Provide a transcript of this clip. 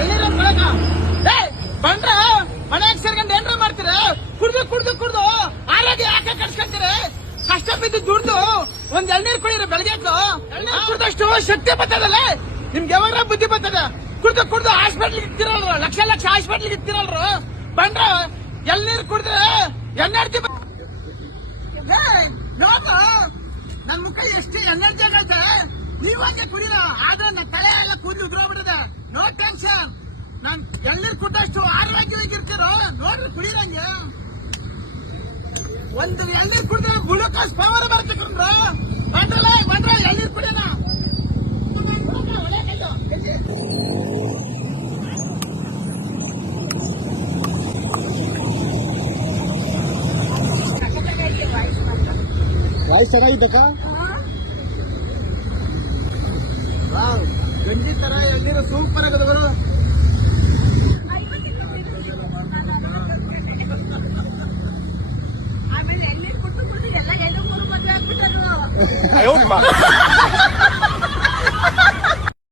ಎಲ್ಲಿರೋ ಕೊಳಕ ಬಂದ್ರ ಮನೆಯಾಗ ಸೇರ್ಕೊಂಡು ಏನ್ರ ಮಾಡ್ತೀರ? ಕುಡ್ದು ಕುಡ್ದು ಕುಡ್ದು ಆರೋಗ್ಯ ಯಾಕೆ ಕಟ್ಸ್ಕೊಂತೀರಿ? ಕಷ್ಟ ಬಿದ್ದು ದುಡ್ದು ಒಂದ್ ಎಳ್ನೀರ್ ಕುಡಿರಿ ಬೆಳಗ್ಗೆ ಎಳ್ನೀರ್ ಕುಡ್ದಷ್ಟು ಶಕ್ತಿ ಬರ್ತದಲ್ಲ. ನಿಮ್ಗೆ ಯಾವಾಗ ಬುದ್ಧಿ ಬರ್ತದ? ಕುಡ್ದು ಕುಡ್ದು ಹಾಸ್ಪಿಟ್ಲ್ ಇರ್ತಿರಲ್ರು, ಲಕ್ಷ ಲಕ್ಷ ಹಾಸ್ಪಿಟ್ಲ್ ಇರ್ತಿರಲ್ರು. ಬಂದ್ರ ಎಳ್ನೀರ್ ಕುಡಿದ್ರೆ ಎನರ್ಜಿ ನೋಡು. ನನ್ ಮುಖ ಎಷ್ಟು ಎನರ್ಜಿ ಆಗೈತೆ. ನೀವ್ ಹಂಗೆ ಕುಡಿರ, ಆದ್ರೆ ನನ್ನ ತಲೆ ಎಲ್ಲ ಕೂದಲು ಉದ್ರೋಗ್ಬಿಟ್ಟಿದೆ. No tension. ನಾನ್ ಎಳ್ನೀರ್ ಕುಟ್ಟಷ್ಟು ಆರೋಗ್ಯವಾಗಿರ್ತೀರೋ ನೋಡ್ರಿ, ಕುಡಿರಂಗೆ. ಒಂದು ಎಳ್ನೀರ್ ಕುಡಿದ್ರೆ ಗ್ಲೂಕೋಸ್ ಪವರ್ ಬರ್ತಕ್ರ. ಬಂದ್ರ ಎಳ್ನೀರ್ ಕುಡಿಯೋಣ. ವಾಯ್ಸ್ ಚೆನ್ನಾಗಿದ್ದಕ್ಕ. ಗಂಜಿ ತರ ಎಳ್ನೀರು ಸೂಪರ್ ಆಗದವರು. ಆಮೇಲೆ ಎಳ್ನೀರು ಕೊಟ್ಟು ಎಲ್ಲ ಮೂರು ಮದುವೆ ಆಗ್ಬಿಟ್ಟರು.